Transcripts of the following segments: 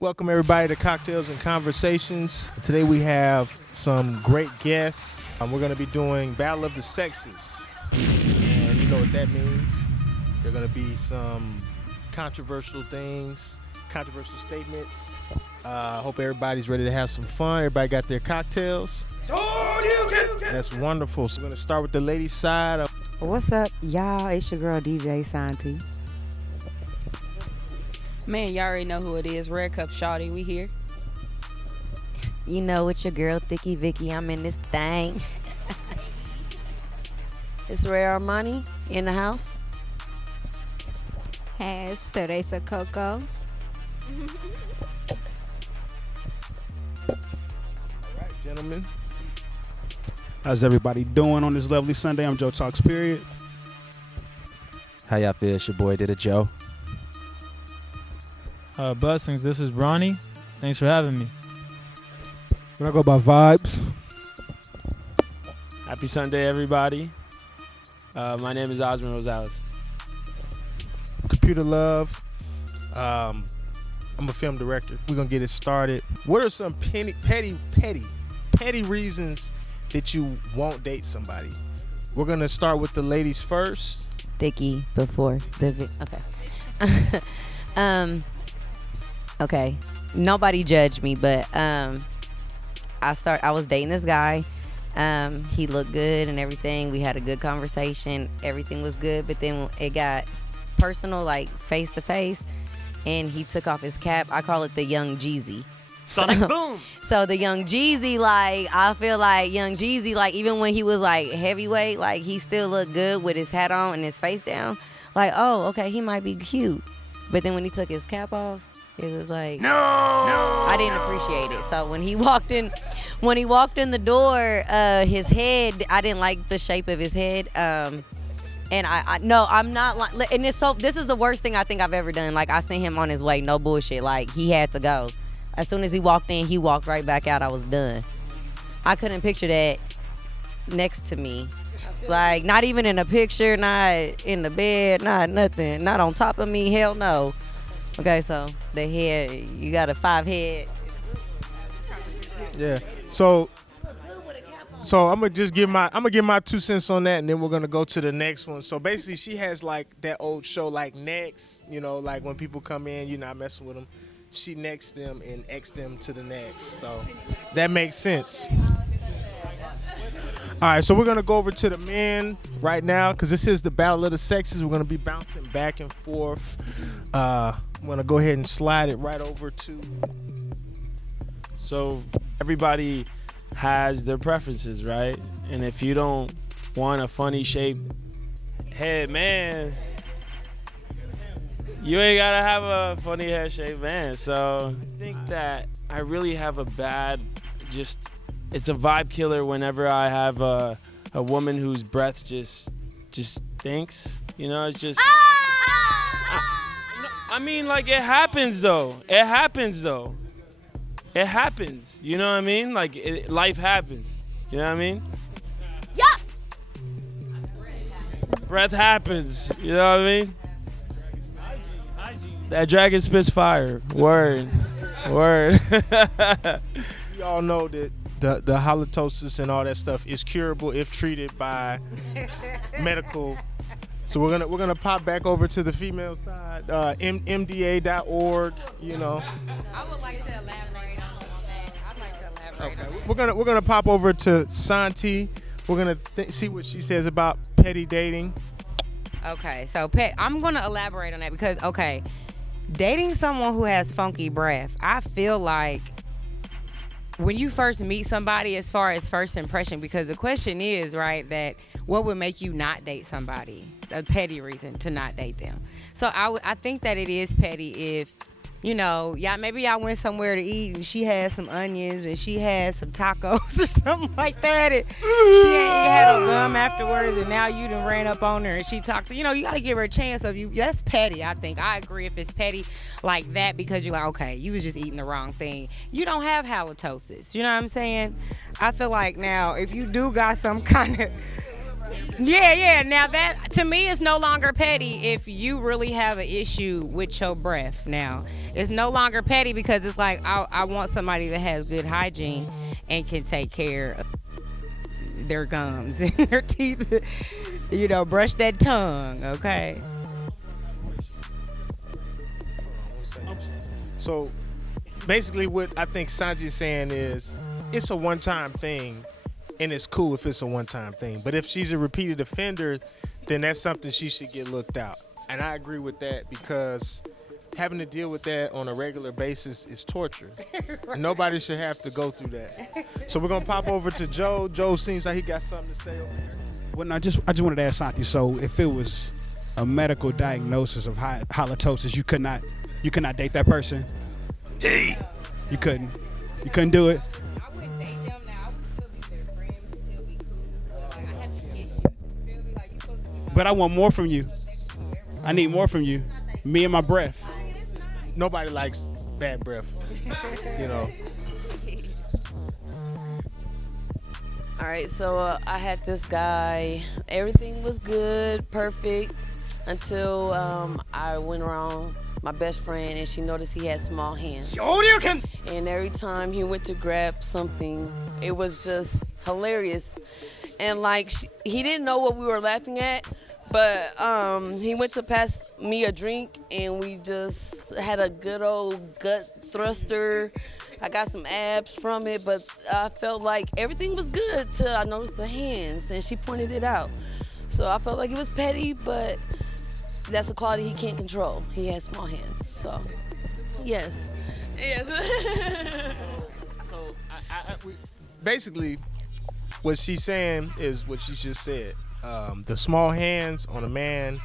Welcome everybody to Cocktails and Conversations. Today we have some great guests. We're going to be doing Battle of the Sexes. And you know what that means. There are going to be some controversial things, controversial statements. Hope everybody's ready to have some fun. Everybody got their cocktails. That's wonderful. So we're going to start with the ladies' side. What's up, y'all? It's your girl, DJ Santi. Man, y'all already know who it is. Red Cup Shawty, we here. You know, it's your girl, Thicky Vicky. I'm in this thing. It's Ray Armani in the house. Hey, it's Teresa Coco. All right, gentlemen. How's everybody doing on this lovely Sunday? I'm Joe Talks, period. How y'all feel? It's your boy, Did It Joe. Blessings, this is Bronny. Thanks for having me. When I go by vibes. Happy Sunday, everybody. My name is Osmond Rosales. Computer Love. I'm a film director. We're going to get it started. What are some petty reasons that you won't date somebody? We're going to start with the ladies first. Thicky before the okay. Okay. Nobody judged me, but I was dating this guy. He looked good and everything. We had a good conversation. Everything was good, but then it got personal, like face to face, and he took off his cap. I call it the Young Jeezy. Sonic Boom! So the Young Jeezy, like, I feel like Young Jeezy, like, even when he was, like, heavyweight, like, he still looked good with his hat on and his face down. Like, oh, okay, he might be cute. But then when he took his cap off, it was like, no, I didn't appreciate it. So when he walked in the door, his head, I didn't like the shape of his head. And I'm not like, and this is the worst thing I think I've ever done. Like, I sent him on his way, no bullshit. Like, he had to go. As soon as he walked in, he walked right back out. I was done. I couldn't picture that next to me. Like, not even in a picture, not in the bed, not nothing. Not on top of me, hell no. Okay, so the head, you got a 5 head. Yeah. So I'm gonna give my 2 cents on that, and then we're gonna go to the next one. So basically, she has like that old show like Next, you know, like when people come in, you're not messing with them. She next them and X them to the next. So that makes sense. All right, so we're gonna go over to the men right now because this is the Battle of the Sexes. We're gonna be bouncing back and forth. I'm gonna go ahead and slide it right over to. So everybody has their preferences, right? And if you don't want a funny shaped head man, you ain't gotta have a funny head shaped man. So I think that I really have a bad, it's a vibe killer whenever I have a woman whose breath just stinks. You know, it's just. I mean, like, it happens though. It happens. You know what I mean? Like, life happens. You know what I mean? Yeah. Breath happens. You know what I mean? That dragon spits fire. Word. We all know that the halitosis and all that stuff is curable if treated by medical. So we're gonna pop back over to the female side, mda.org. You know. I would like to elaborate on that. I'd like to elaborate. Okay. We're gonna pop over to Santi. We're gonna see what she says about petty dating. Okay, so I'm gonna elaborate on that because dating someone who has funky breath, I feel like when you first meet somebody, as far as first impression, because the question is, right, that what would make you not date somebody? A petty reason to not date them. So I think that it is petty if, you know, maybe y'all went somewhere to eat and she had some onions and she had some tacos or something like that, and she ain't had no gum afterwards, and now you done ran up on her and she talked to you. Know, you got to give her a chance. That's petty, I think. I agree if it's petty like that because you're like, okay, you was just eating the wrong thing. You don't have halitosis. You know what I'm saying? I feel like now if you do got some kind of Yeah. Now that to me is no longer petty if you really have an issue with your breath. Now it's no longer petty because it's like I want somebody that has good hygiene and can take care of their gums and their teeth. Brush that tongue. Okay. So basically what I think Sanji is saying is it's a one-time thing and it's cool if it's a one-time thing. But if she's a repeated offender, then that's something she should get looked out. And I agree with that because having to deal with that on a regular basis is torture. Right. Nobody should have to go through that. So we're going to pop over to Joe. Joe seems like he got something to say over here. Well, no, I just wanted to ask Santi. So if it was a medical diagnosis of halitosis, you could not date that person? You couldn't do it? I wouldn't date them now. I would still be their friends, still be cool. Like, I have to kiss you. You feel me? Like, you supposed to be But I want more from you. I need more from you. Me and my breath. Nobody likes bad breath. All right, so I had this guy. Everything was good, perfect, until I went around my best friend and she noticed he had small hands. And every time he went to grab something, it was just hilarious. And like he didn't know what we were laughing at, but he went to pass me a drink and we just had a good old gut thruster. I got some abs from it, but I felt like everything was good till I noticed the hands and she pointed it out. So I felt like it was petty, but that's a quality he can't control. He has small hands, so yes. So basically, what she's saying is what she just said. The small hands on a man.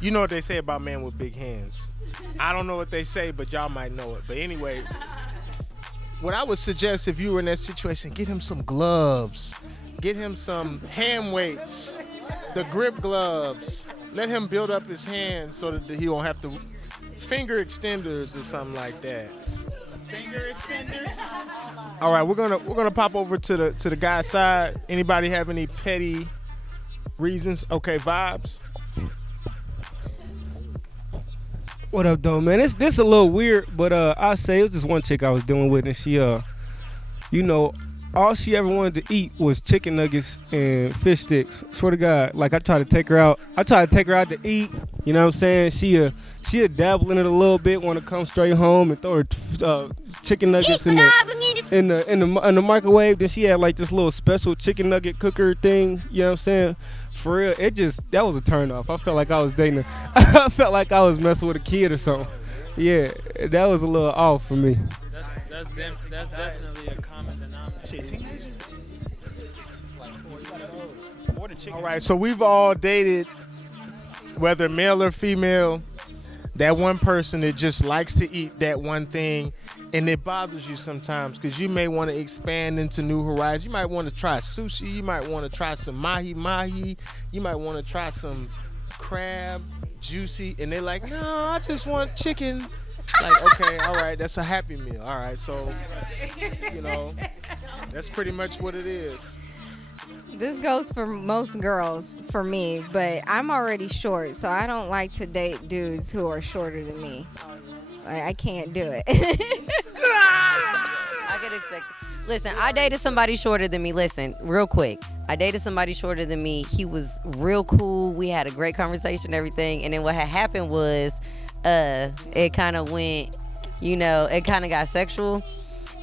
You know what they say about men with big hands. I don't know what they say, but y'all might know it. But anyway, what I would suggest if you were in that situation, get him some gloves. Get him some hand weights, the grip gloves. Let him build up his hands so that he won't have to finger extenders or something like that. Finger extenders? All right, we're gonna pop over to the guy's side. Anybody have any petty reasons? Okay, Vibes. What up, though, man? This a little weird, but I say it was this one chick I was dealing with, and she all she ever wanted to eat was chicken nuggets and fish sticks. Swear to God, like I tried to take her out to eat. You know what I'm saying? She'll dabble in it a little bit, want to come straight home and throw her chicken nuggets in the microwave. Then she had like this little special chicken nugget cooker thing. You know what I'm saying? For real, that was a turn off. I felt like I was dating. I felt like I was messing with a kid or something. Yeah, that was a little off for me. That's definitely a common denominator. All right, so we've all dated, whether male or female, that one person that just likes to eat that one thing, and it bothers you sometimes because you may want to expand into new horizons. You might want to try sushi. You might want to try some mahi. You might want to try some crab, juicy, and they're like, no, I just want chicken. Like, okay, all right, that's a happy meal. All right, so, that's pretty much what it is. This goes for most girls for me, but I'm already short, so I don't like to date dudes who are shorter than me. Like, I can't do it. I could expect it. Listen, I dated somebody shorter than me. Listen, real quick. I dated somebody shorter than me. He was real cool. We had a great conversation and everything. And then what had happened was it kind of went, it kind of got sexual.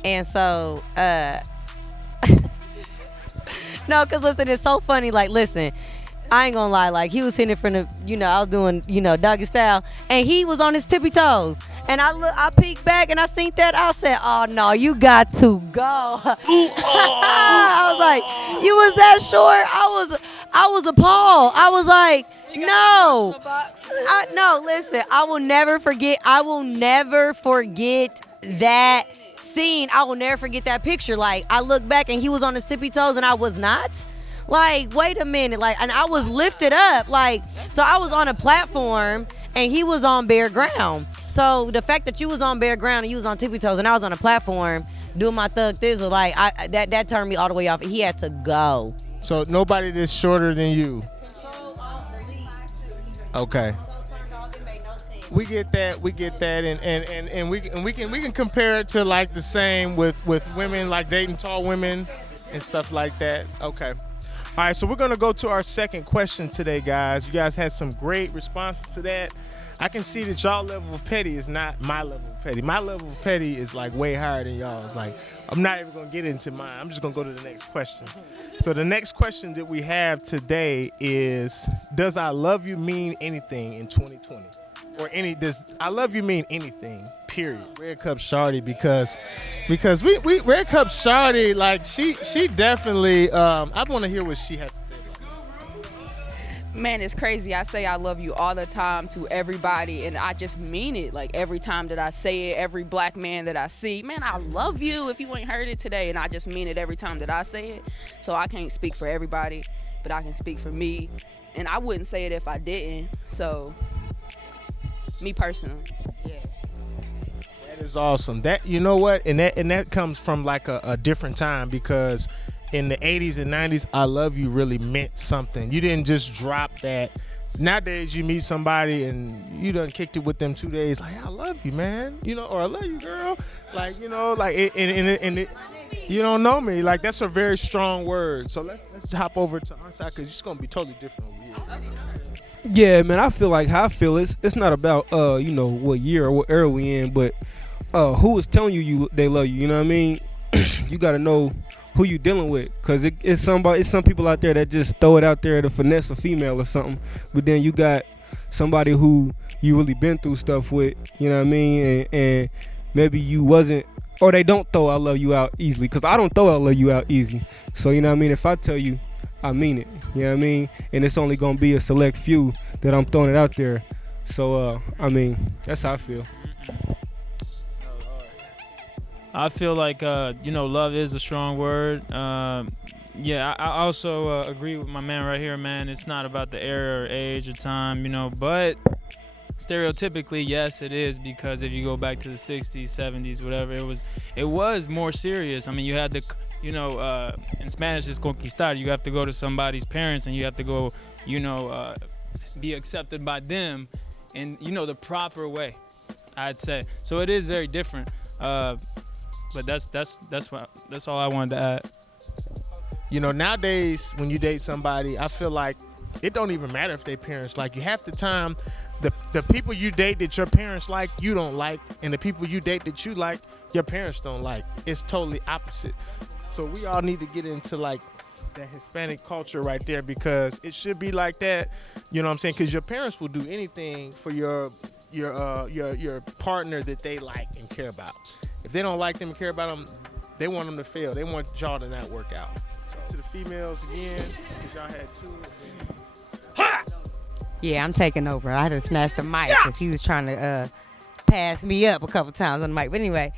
And so, no, because listen, it's so funny. Like, listen, I ain't gonna lie. Like, he was hitting it from the, I was doing, doggy style. And he was on his tippy toes. And I peeked back and I seen that. I said, oh, no, you got to go. I was like, you was that short? I was appalled. I was like, no. No, listen, I will never forget that scene. I will never forget that picture. Like, I looked back and he was on his tippy toes and I was not. Like, wait a minute. Like, and I was lifted up. Like, so I was on a platform and he was on bare ground. So the fact that you was on bare ground and you was on tippy toes and I was on a platform doing my thug thizzle, like that turned me all the way off. He had to go. So nobody that's shorter than you. Okay. We get that, and we can compare it to like the same with women, like dating tall women and stuff like that. Okay. All right, so we're gonna go to our second question today, guys. You guys had some great responses to that. I can see that y'all level of petty is not my level of petty. My level of petty is like way higher than y'all's. Like, I'm not even gonna get into mine. I'm just gonna go to the next question. So the next question that we have today is, does I love you mean anything in 2020? Or does I love you mean anything? Period. Red Cup Shawty, because we Red Cup Shawty, like she definitely I want to hear what she has to say. Man, it's crazy. I say I love you all the time to everybody, and I just mean it. Like, every time that I say it, every black man that I see, man, I love you if you ain't heard it today, and I just mean it every time that I say it. So I can't speak for everybody, but I can speak for me, and I wouldn't say it if I didn't. So, me personally. Yeah. That is awesome. That, you know what, and that comes from like a different time, because in the 80s and 90s, I love you really meant something. You didn't just drop that. Nowadays, you meet somebody and you done kicked it with them 2 days, like, I love you, man, you know, or I love you, girl. Like, you know, like, you don't know me. Like, that's a very strong word. So let's hop over to Onside, because it's going to be totally different over here. Yeah, man, I feel like how I feel. It's not about you know, what year or what era we in, but who is telling you they love you. You know what I mean? You got to know who you dealing with, because it's some people out there that just throw it out there to finesse a female or something, but then you got somebody who you really been through stuff with, you know what I mean, and maybe you wasn't, or they don't throw I love you out easily, because I don't throw I love you out easy. So you know what I mean, if I tell you, I mean it, you know what I mean, and it's only gonna be a select few that I'm throwing it out there. So I mean, that's how I feel. I feel like, you know, love is a strong word. Yeah, I also agree with my man right here, man. It's not about the era or age or time, you know, but stereotypically, yes, it is, because if you go back to the 60s, 70s, whatever, it was more serious. I mean, you had you know, in Spanish it's conquistar. You have to go to somebody's parents and you have to go, you know, be accepted by them in, you know, the proper way, I'd say. So it is very different. But that's all I wanted to add. You know, nowadays when you date somebody, I feel like it don't even matter if they parents like you. Half the time, the people you date that your parents like, you don't like, and the people you date that you like, your parents don't like. It's totally opposite. So we all need to get into like that Hispanic culture right there, because it should be like that. You know what I'm saying? Because your parents will do anything for your partner that they like and care about. If they don't like them and care about them, they want them to fail. They want y'all to not work out. So to the females again, because y'all had two. Yeah, I'm taking over. I just snatched the mic because he was trying to pass me up a couple times on the mic. But anyway,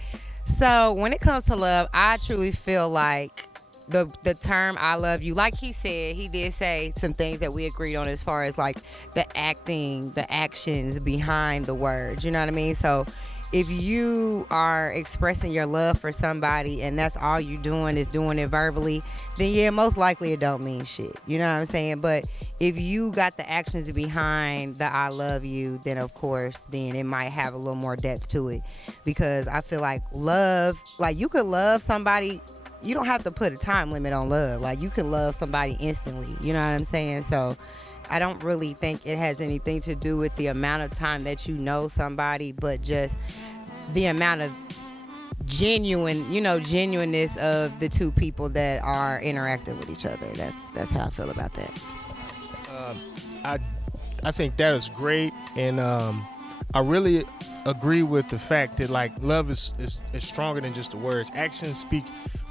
so when it comes to love, I truly feel like the term I love you, like he said, he did say some things that we agreed on as far as like the acting, the actions behind the words. You know what I mean? So if you are expressing your love for somebody and that's all you doing is doing it verbally, then yeah, most likely it don't mean shit. You know what I'm saying? But if you got the actions behind the I love you, then of course, then it might have a little more depth to it. Because I feel like love, like you could love somebody, you don't have to put a time limit on love. Like you can love somebody instantly. You know what I'm saying? So I don't really think it has anything to do with the amount of time that you know somebody, but just the amount of genuineness of the two people that are interacting with each other. That's how I feel about that. I think that is great, and I really agree with the fact that like love is stronger than just the words. Actions speak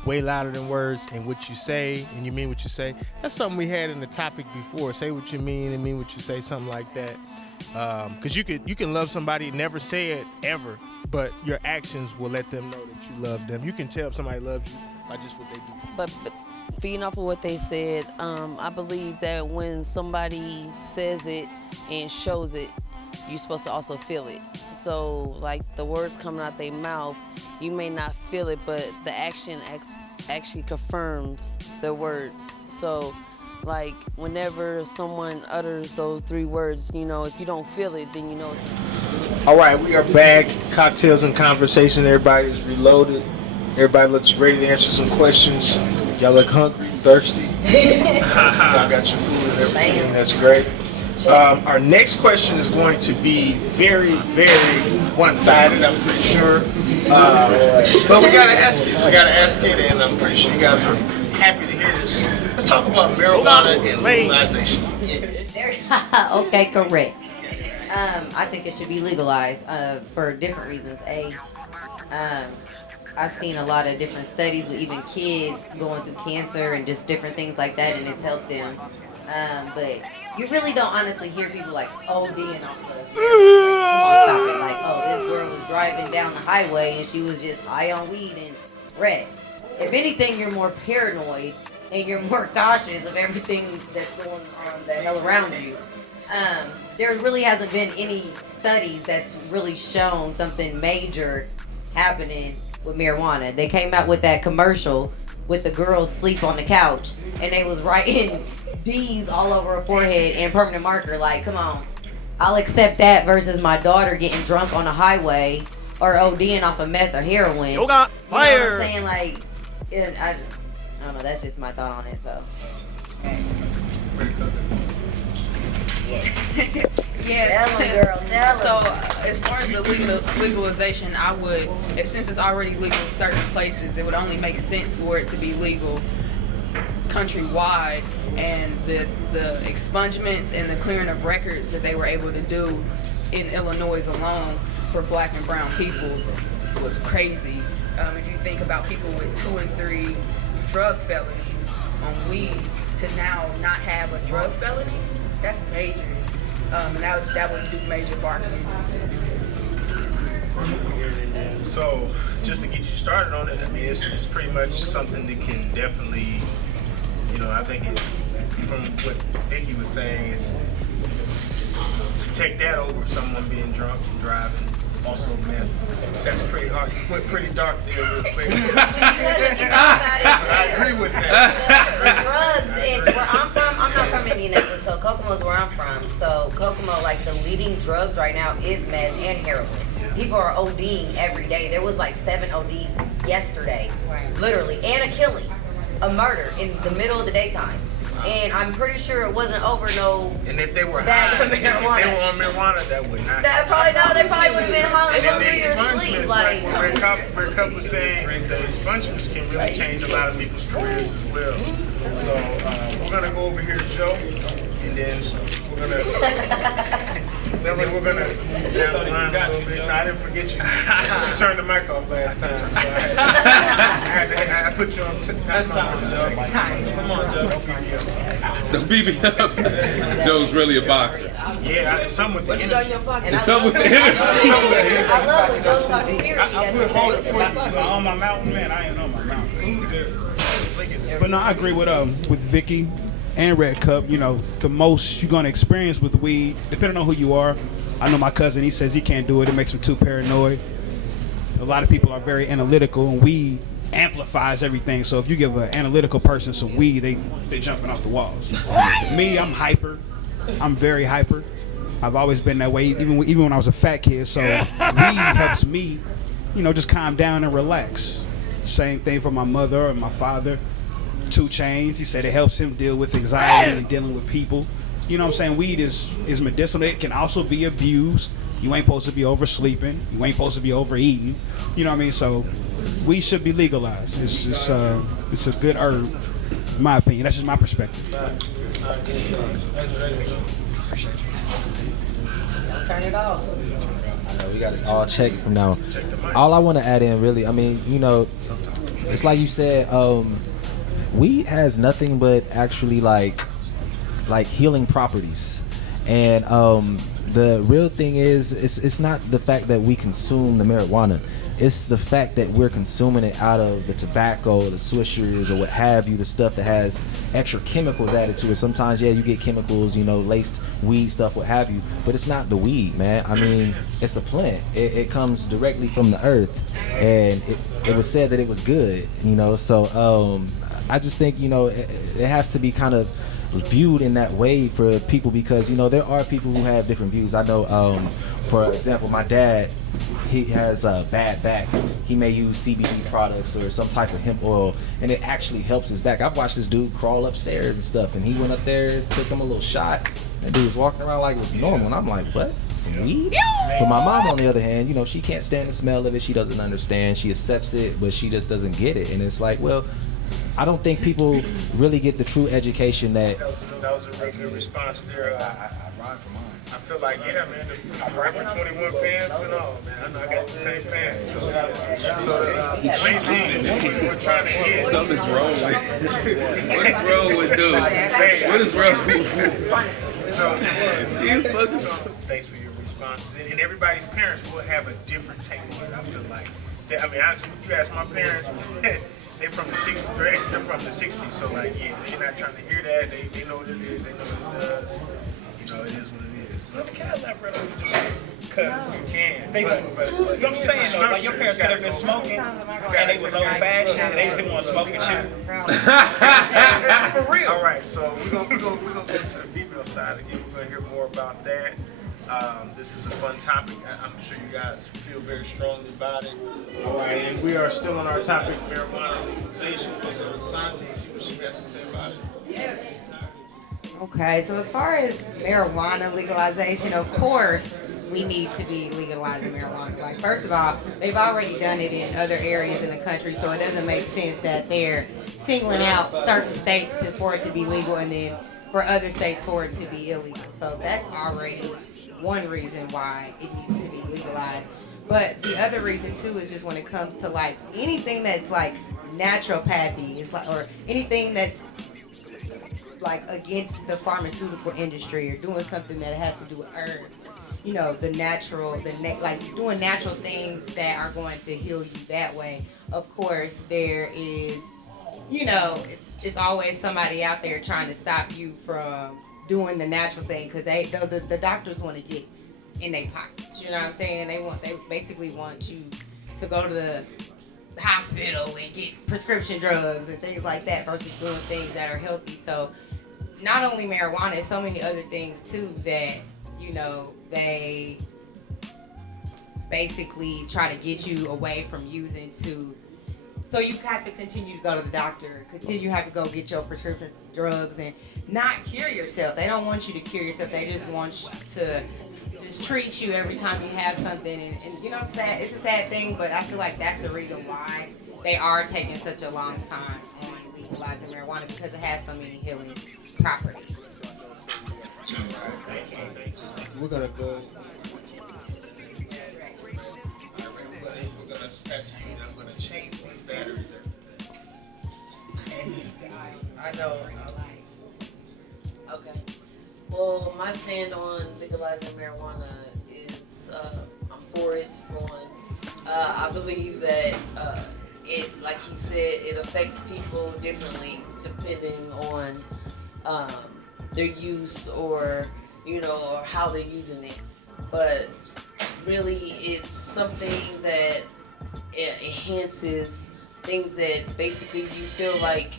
way louder than words, and what you say and you mean what you say. That's something we had in the topic before. Say what you mean and mean what you say, something like that. Because you can love somebody, never say it ever, but your actions will let them know that you love them. You can tell if somebody loves you by just what they do. But feeding off of what they said, I believe that when somebody says it and shows it, you're supposed to also feel it. So like the words coming out their mouth, you may not feel it, but the action actually confirms the words. So like whenever someone utters those 3 words, you know, if you don't feel it, then you know. All right, we are back. Cocktails and conversation. Everybody's reloaded. Everybody looks ready to answer some questions. Y'all look hungry, thirsty. Y'all got your food and everything. That's great. Our next question is going to be very, very one-sided, I'm pretty sure. But we gotta ask it. We gotta ask it, and I'm pretty sure you guys are happy to hear this. Let's talk about marijuana and legalization. Okay, correct. I think it should be legalized for different reasons. I've seen a lot of different studies with even kids going through cancer and just different things like that, and it's helped them. But you really don't honestly hear people like ODing off the. Come on, stop it! Like, oh, this girl was driving down the highway and she was just high on weed and wrecked. If anything, you're more paranoid and you're more cautious of everything that's going on the hell around you. There really hasn't been any studies that's really shown something major happening with marijuana. They came out with that commercial with the girls sleep on the couch and they was writing D's all over her forehead and permanent marker. Like, come on, I'll accept that versus my daughter getting drunk on the highway or ODing off of meth or heroin. You know what I'm saying? Like, I don't know. That's just my thought on it. So. Yes. Tell 'em, girl. Tell 'em. So as far as the legalization, I would, if since it's already legal in certain places, it would only make sense for it to be legal countrywide, and the expungements and the clearing of records that they were able to do in Illinois alone for black and brown people was crazy. If you think about people with 2 and 3 drug felonies on weed to now not have a drug felony, that's major. And that would do major bargaining. So, just to get you started on it, I mean, it's pretty much something that can definitely, you know, I think from what Vicky was saying, is take that over someone being drunk and driving. Also, man, that's pretty hard. You went pretty dark there real quick. I agree with that. The drugs in where I'm from, I'm not from Indianapolis, so Kokomo's where I'm from. So Kokomo, like the leading drugs right now is meth and heroin. People are ODing every day. There was like 7 ODs yesterday, literally, and a killing, a murder in the middle of the daytime. And I'm pretty sure it wasn't over no. And if they were bag high, of if they were on marijuana, that would not. That probably no, they probably would have been hungry or expungements, asleep. Like where Cup was saying, the expungements can really change a lot of people's careers as well. So we're gonna go over here to Joe, and then we're gonna. Then we're gonna move down the line a little bit. No, I didn't forget you. You turned the mic off last time, so I put you on time. Come on, Joe. Don't beat me up. Joe's really a boxer. Yeah, some with the energy. And some with the energy. I love when Joe talks period. I put hold it for you. On my mountain, man. I ain't on my mountain. But no, I agree with Vicky and Red Cup. You know, the most you're gonna experience with weed, depending on who you are. I know my cousin, he says he can't do it. It makes him too paranoid. A lot of people are very analytical, and weed amplifies everything. So if you give an analytical person some weed, they jumping off the walls. Me, I'm hyper. I'm very hyper. I've always been that way, even when I was a fat kid. So weed helps me, you know, just calm down and relax. Same thing for my mother and my father. 2 Chainz, he said it helps him deal with anxiety and dealing with people. You know what I'm saying? Weed is medicinal. It can also be abused. You ain't supposed to be oversleeping. You ain't supposed to be overeating. You know what I mean? So weed should be legalized. It's a good herb, in my opinion. That's just my perspective. Turn it off. I know we got it all checked from now. All I want to add in, really, I mean, you know, it's like you said, weed has nothing but actually like healing properties, and the real thing is it's not the fact that we consume the marijuana, it's the fact that we're consuming it out of the tobacco, the swishers, or what have you, the stuff that has extra chemicals added to it. Sometimes, yeah, you get chemicals, you know, laced weed stuff, what have you, but it's not the weed, man. I mean, it's a plant. It comes directly from the earth, and it was said that it was good, you know. So I just think, you know, it has to be kind of viewed in that way for people, because, you know, there are people who have different views. I know, for example, my dad, he has a bad back. He may use CBD products or some type of hemp oil, and it actually helps his back. I've watched this dude crawl upstairs and stuff, and he went up there, took him a little shot, and dude was walking around like it was normal, and I'm like, what? Weed? But my mom, on the other hand, you know, she can't stand the smell of it. She doesn't understand. She accepts it, but she just doesn't get it. And it's like, well, I don't think people really get the true education that. That was a real good response there. I ride for mine. I feel like, yeah, man, I'm rapping 21 pants and all, man. I know I got the same pants. So main thing we're trying to get. Something's wrong with What is wrong with dude? What is wrong with So thanks for your responses. And everybody's parents will have a different take on it, I feel like. I mean, you ask my parents, they're from the 60s, they're from the 60s, so like, yeah, they're not trying to hear that. They know what it is, they know what it does. You know, it is what it is. So can I elaborate on this? Because you can. But I'm saying though, like your parents could have been smoking, and they was old fashioned. They just didn't want to smoke with you. For real. All right, so we're gonna go to the female side again. We're gonna hear more about that. This is a fun topic. I'm sure you guys feel very strongly about it. All right, and we are still on our topic, marijuana legalization. We're going to Santi, see what she has to say about it. Okay, so as far as marijuana legalization, of course, we need to be legalizing marijuana. Like, first of all, they've already done it in other areas in the country, so it doesn't make sense that they're singling out certain states for it to be legal and then for other states for it to be illegal. So that's already one reason why it needs to be legalized. But the other reason too is just when it comes to like anything that's like naturopathy, is like, or anything that's like against the pharmaceutical industry or doing something that has to do with herbs, you know, the natural, like doing natural things that are going to heal you that way. Of course, there is, you know, it's always somebody out there trying to stop you from doing the natural thing, because the doctors want to get in their pockets. You know what I'm saying? They basically want you to go to the hospital and get prescription drugs and things like that versus doing things that are healthy. So not only marijuana, there's so many other things too that, you know, they basically try to get you away from using to. So you have to continue to go to the doctor, continue have to go get your prescription drugs and not cure yourself. They don't want you to cure yourself. They just want to just treat you every time you have something. And you know, it's a sad thing, but I feel like that's the reason why they are taking such a long time on legalizing marijuana, because it has so many healing properties. We're gonna go. We're gonna pass you. I'm gonna change these batteries. I know. Okay. Well, my stand on legalizing marijuana is I'm for it. For one, I believe that it, like he said, it affects people differently depending on their use or, you know, or how they're using it. But really, it's something that it enhances things that basically you feel like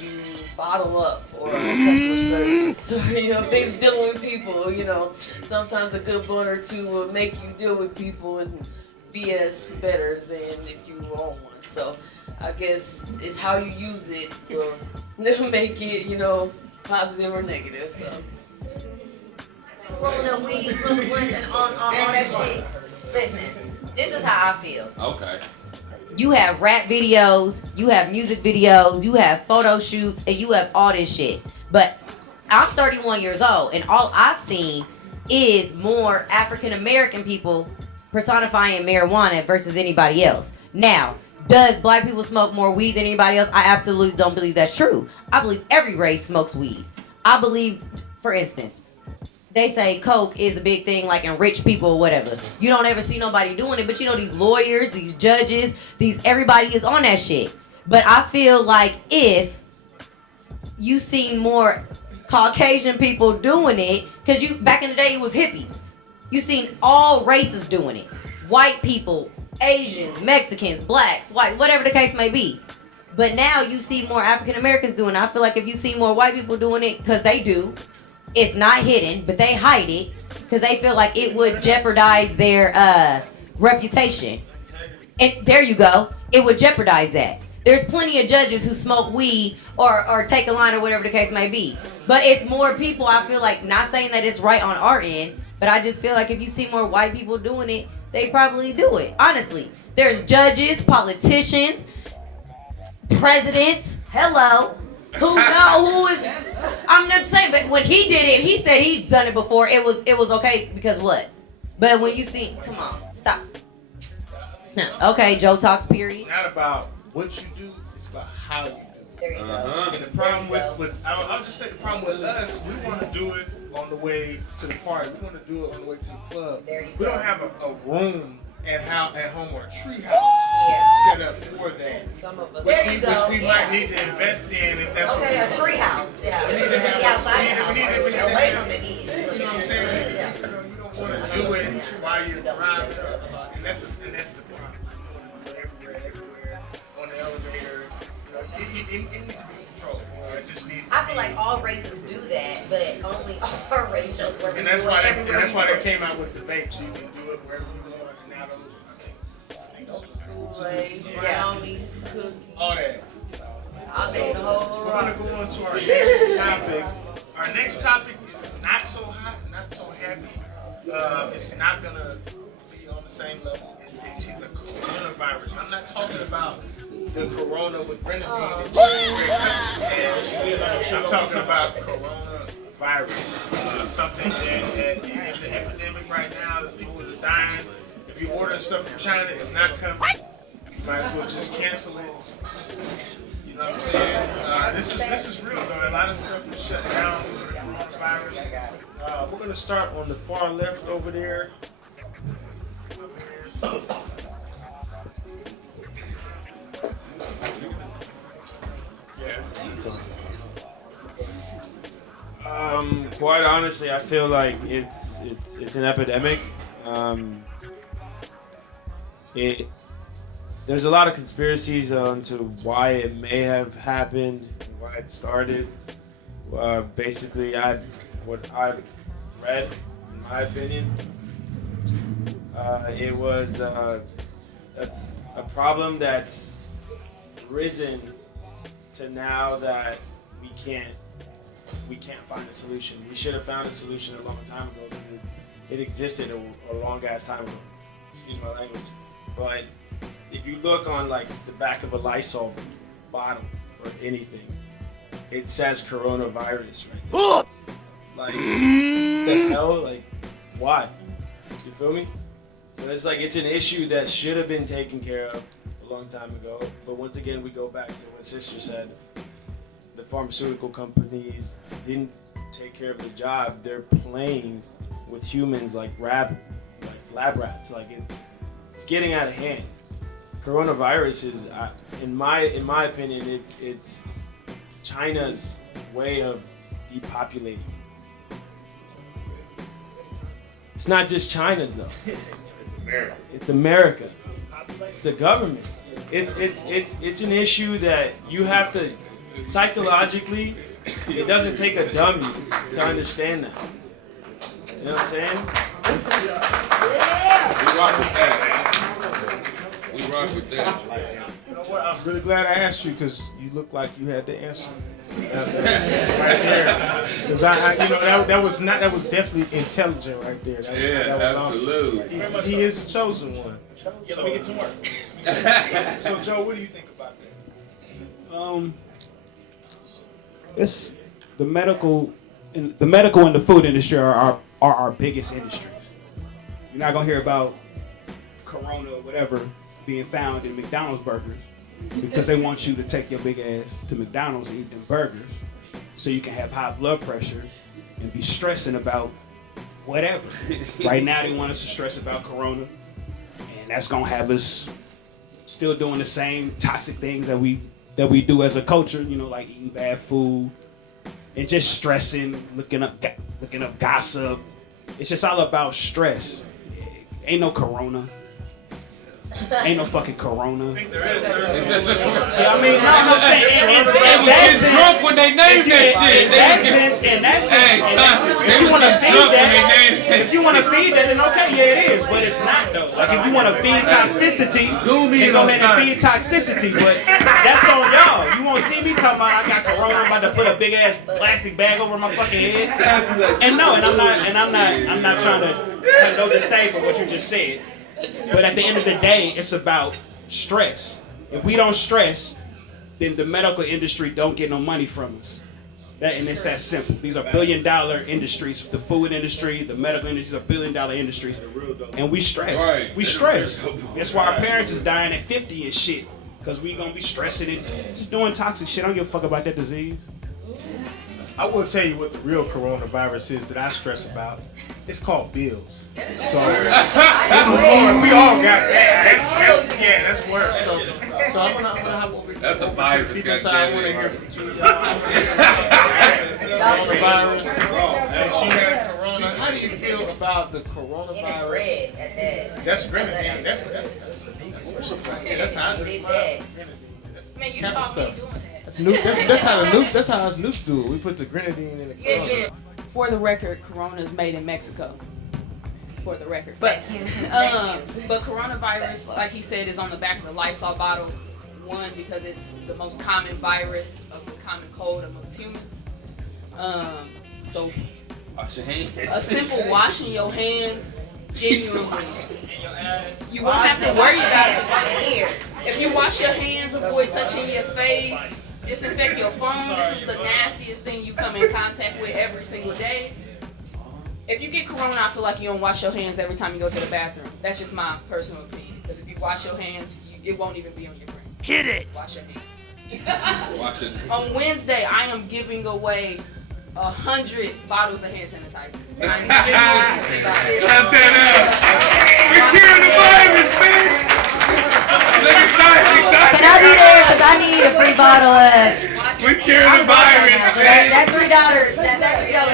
you bottle up, or customer service, or, you know, things dealing with people. You know, sometimes a good blunt or two will make you deal with people and BS better than if you own one. So I guess it's how you use it will make it, you know, positive or negative. So rolling up weed, smoking blunts, and on that shit. Listen, this is how I feel. Okay. You have rap videos, you have music videos, you have photo shoots, and you have all this shit. But I'm 31 years old, and all I've seen is more African American people personifying marijuana versus anybody else. Now, does black people smoke more weed than anybody else? I absolutely don't believe that's true. I believe every race smokes weed. I believe, for instance, they say coke is a big thing, like in rich people or whatever. You don't ever see nobody doing it, but you know these lawyers, these judges, everybody is on that shit. But I feel like if you seen more Caucasian people doing it, because back in the day it was hippies. You seen all races doing it. White people, Asians, Mexicans, blacks, white, whatever the case may be. But now you see more African Americans doing it. I feel like if you see more white people doing it, because they do, it's not hidden, but they hide it because they feel like it would jeopardize their reputation. And there you go. It would jeopardize that. There's plenty of judges who smoke weed or take a line or whatever the case may be. But it's more people, I feel like, not saying that it's right on our end, but I just feel like if you see more white people doing it, they probably do it. Honestly. There's judges, politicians, presidents, hello, who know who is. I'm not saying, but when he did it, he said he's done it before. It was okay because what? But when you see, come on, stop. No, okay, Joe talks. Period. It's not about what you do; it's about how you do it. There you go. And the problem with I'll just say the problem with us, we want to do it on the way to the party. We want to do it on the way to the club. We don't have a room at home or a tree house set up for that. Which we might need to invest in if that's what we a tree house. Yeah. We need to have outside the house. away from the heat. You know what I'm saying? You don't want to do it while you're driving, and that's the problem. Everywhere, on the elevator. It needs to be controlled. It just needs. I feel like all races do that, but only our races. And that's why they came out with the vapes. So you can do it wherever you want. Now Kool-Aid, brownies, cookies. all that. I'll take the whole We're gonna go on to our next topic. Our next topic is not so hot, not so heavy. It's not gonna be on the same level. It's actually the coronavirus. I'm not talking about the corona with grenadine. I'm talking about coronavirus. Something that is an epidemic right now. There's people that are dying. If you're ordering stuff from China, it's not coming. You might as well just cancel it. You know what I'm saying? This is real though. A lot of stuff is shut down for the coronavirus. We're gonna start on the far left over there. Quite honestly, I feel like it's an epidemic. There's a lot of conspiracies onto why it may have happened, why it started. Basically, what I've read, in my opinion, it was a problem that's risen to now that we can't find a solution. We should have found a solution a long time ago because it existed a long ass time ago. Excuse my language. But if you look on like the back of a Lysol bottle or anything, it says coronavirus, right? Like, the hell? Like, why? You feel me? So it's an issue that should have been taken care of a long time ago. But once again, we go back to what Sister said. The pharmaceutical companies didn't take care of the job. They're playing with humans like lab rats. Like it's getting out of hand. Coronavirus is, in my opinion, it's China's way of depopulating. It's not just China's though. It's America. It's the government. It's an issue that you have to psychologically. It doesn't take a dummy to understand that. You know what I'm saying? We rock with that. We rock with that. You know what? I'm really glad I asked you because you look like you had the answer. Right there. Because that was definitely intelligent right there. That was absolutely. Awesome. He is a chosen one. Yeah, let me get to work. So Joe, what do you think about that? It's the medical and the food industry are our biggest industries. You're not gonna hear about Corona or whatever being found in McDonald's burgers because they want you to take your big ass to McDonald's and eat them burgers so you can have high blood pressure and be stressing about whatever. Right now they want us to stress about Corona, and that's gonna have us still doing the same toxic things that we do as a culture. You know, like eating bad food and just stressing, looking up gossip. It's just all about stress. Ain't no Corona. Ain't no fucking Corona. Yeah, I mean, no, I'm saying in that sense. Drunk when they named that shit. In that sense, if you want to feed that, then okay, yeah, it is. But it's not though. Like if you want to feed toxicity, then go ahead and feed toxicity. But that's on y'all. You won't see me talking about I got Corona. I'm about to put a big ass plastic bag over my fucking head. And no, I'm not trying to have no disdain for what you just said. But at the end of the day, it's about stress. If we don't stress, then the medical industry don't get no money from us. And it's that simple. These are billion-dollar industries. The food industry, the medical industries are billion-dollar industries. And we stress. We stress. That's why our parents is dying at 50 and shit. Because we gonna be stressing and just doing toxic shit. I don't give a fuck about that disease. I will tell you what the real coronavirus is that I stress about. It's called bills. So we all got that. That's worse. So I'm gonna hop over here. That's a virus. People side, I want to hear from two of y'all. Coronavirus. Since she had corona, how do you feel about the coronavirus? And it's red at that. That's grenadine. That's that's how Man, you saw me doing that. That's how us nukes do it. We put the grenadine in the corona. Yeah. For the record, Corona is made in Mexico. For the record, but coronavirus, like he said, is on the back of the Lysol bottle. One, because it's the most common virus of the common cold amongst humans. So wash your hands. A simple washing your hands, genuinely. You won't have to worry about it. If you wash your hands, avoid touching your face, disinfect your phone. This is the nastiest thing you come in contact with every single day. If you get corona, I feel like you don't wash your hands every time you go to the bathroom. That's just my personal opinion. Because if you wash your hands, it won't even be on your brain. Hit it! Wash your hands. Wash it. On Wednesday, I am giving away 100 bottles of hand sanitizer. And I'm genuinely sick of this. Cut that out! We're curing the virus, man! Can I be there? Because I need a free bottle of... We're curing the virus, so that $3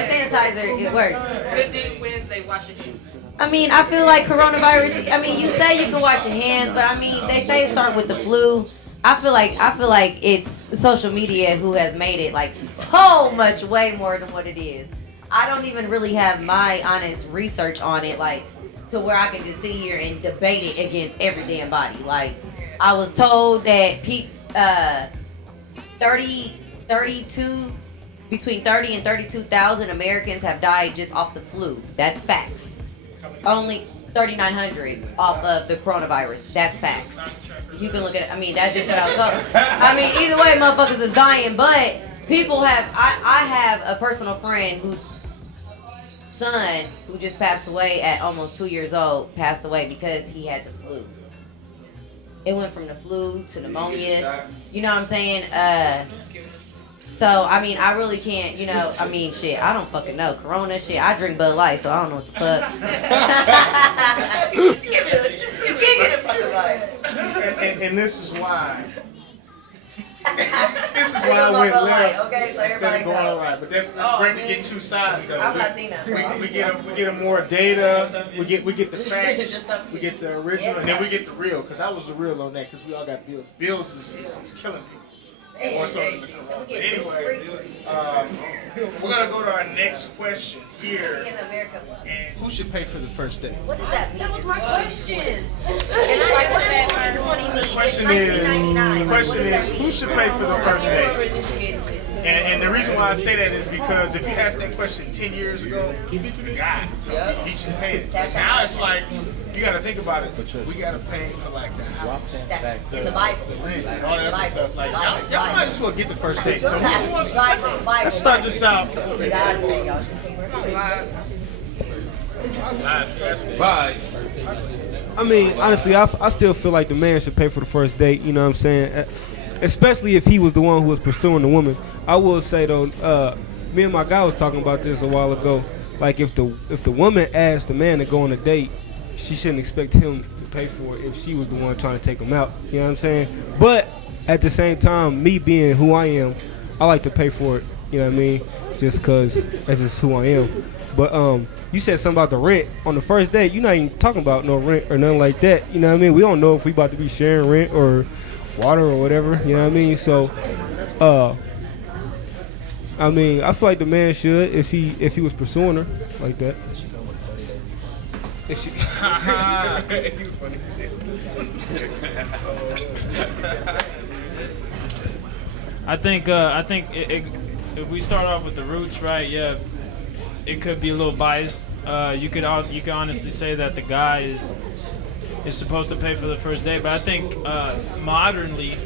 sanitizer, it works. Good thing Wednesday, wash your hands. I mean, I feel like coronavirus, I mean, you say you can wash your hands, but I mean, they say it starts with the flu. I feel like it's social media who has made it like so much way more than what it is. I don't even really have my honest research on it, like, to where I can just sit here and debate it against every damn body. Like, I was told that between 30 and 32,000 Americans have died just off the flu. That's facts. Only 3,900 off of the coronavirus. That's facts. You can look at it. I mean, that's just what I was told. I mean, either way, motherfuckers is dying, but people have, I have a personal friend whose son, who just passed away at almost 2 years old, passed away because he had the flu. It went from the flu to pneumonia. You know what I'm saying? So, I mean, I really can't, you know, I mean, shit, I don't fucking know. Corona, shit, I drink Bud Light, so I don't know what the fuck. Give me the fucking light. And this is why. This is why I went left instead of going right. But that's great to get two sides of it. I'm Latina, so we get a more data. We get the facts. We get the original, and then we get the real. Because I was the real on that. Because we all got bills. Bills is killing people. Or something. But anyway, we're gonna go to our next question here. And who should pay for the first date? What does that mean? That was my question. And I'm like, what does 2020 mean? The question is, who should pay for the first date? And the reason why I say that is because if you asked that question 10 years ago, the guy, he should pay it. But now it's like, you got to think about it. We got to pay for like the house. In the Bible. All that other stuff. Like, y'all might as well get the first date. So let's start this out. I mean, honestly, I still feel like the man should pay for the first date. You know what I'm saying? Especially if he was the one who was pursuing the woman. I will say though, me and my guy was talking about this a while ago. like if the woman asked the man to go on a date, she shouldn't expect him to pay for it if she was the one trying to take him out. You know what I'm saying? But at the same time, me being who I am, I like to pay for it. You know what I mean? Just cause that's just who I am. But you said something about the rent on the first date. You're not even talking about no rent or nothing like that. You know what I mean? We don't know if we about to be sharing rent or water or whatever. You know what I mean? So, I mean, I feel like the man should if he was pursuing her like that. If she I think if we start off with the roots, right? Yeah, it could be a little biased. You could honestly say that the guy is supposed to pay for the first date, but I think modernly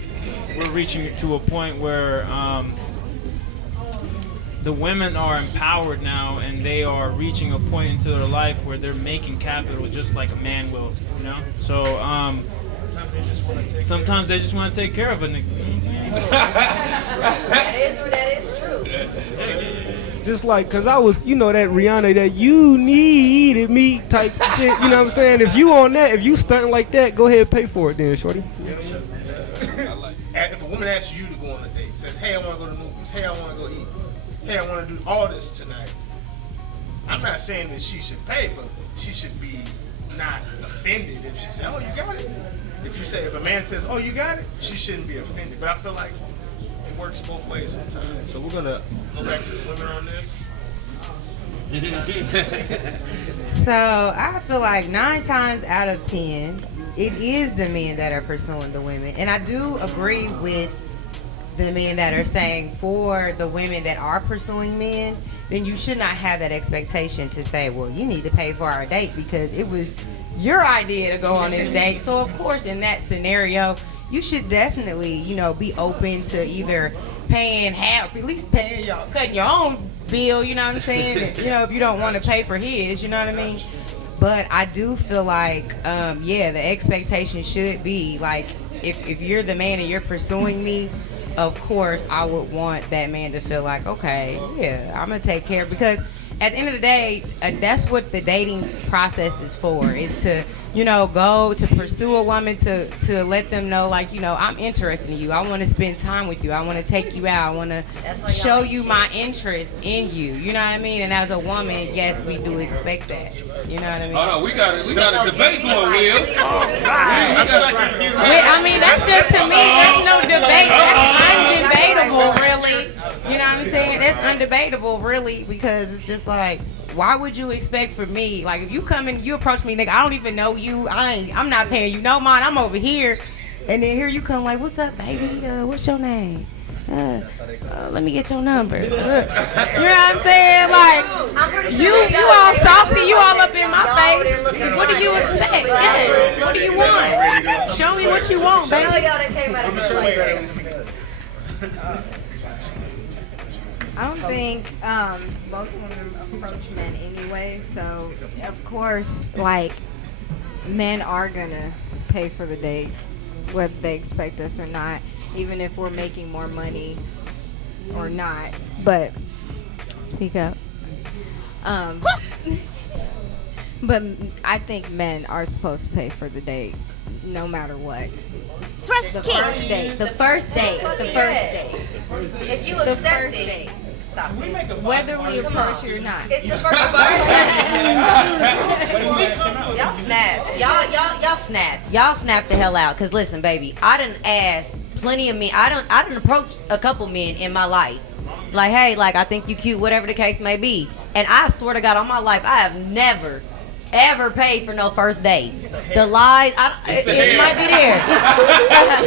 we're reaching to a point where the women are empowered now, and they are reaching a point into their life where they're making capital just like a man will, you know. So sometimes they just want to take care of a nigga. That is true. just like, cause I was, you know, that Rihanna, that you needed me type shit. You know what I'm saying? If you on that, if you stunting like that, go ahead and pay for it then, shorty. If a woman asks you to go on a date, says, "Hey, I want to go to the movies. Hey, I want to go eat. Hey, I want to do all this tonight." I'm not saying that she should pay, but she should be not offended if she says, "Oh, you got it." If a man says, "Oh, you got it," she shouldn't be offended. But I feel like it works both ways sometimes. So we're gonna go back to the women on this. So I feel like 9 times out of 10, it is the men that are pursuing the women. And I do agree with the men that are saying for the women that are pursuing men, then you should not have that expectation to say, well, you need to pay for our date because it was your idea to go on this date. So of course, in that scenario, you should definitely, you know, be open to either paying half, at least paying cutting your own bill, you know what I'm saying? You know, if you don't want to pay for his, you know what I mean? But I do feel like, yeah, the expectation should be like, if you're the man and you're pursuing me, of course I would want that man to feel like, okay, yeah, I'm gonna take care, because at the end of the day, that's what the dating process is for, is to, you know, go to pursue a woman, to let them know, like, you know, I'm interested in you. I want to spend time with you. I want to take you out. I want to show you my interest in you. You know what I mean? And as a woman, yes, we do expect that. You know what I mean? Hold on, we got a debate going, Will. I mean, that's just, to me, there's no debate. That's undebatable, really. You know what I'm saying? That's undebatable, really, because it's just like, why would you expect for me, like, if you come and you approach me, nigga, I don't even know you, I'm not paying you no mind, I'm over here, and then here you come like, what's up, baby, what's your name? Let me get your number. You know what I'm saying? Like, you all saucy, you all up in my face. What do you expect? Yes. What do you want? Show me what you want, baby. I don't think most women approach men anyway, so of course, like, men are gonna pay for the date, whether they expect us or not, even if we're making more money or not. But speak up. But I think men are supposed to pay for the date, no matter what. The first date. The first date. The first date. If you The accept first it, date. stop. Whether we approach you or not. It's the first Y'all snap. Y'all snap. Y'all snap the hell out. Cause listen, baby, I done asked plenty of men. I done approached a couple men in my life. Like, hey, like, I think you cute, whatever the case may be. And I swear to God, on my life, I have never ever paid for no first date. The lies, it might be there.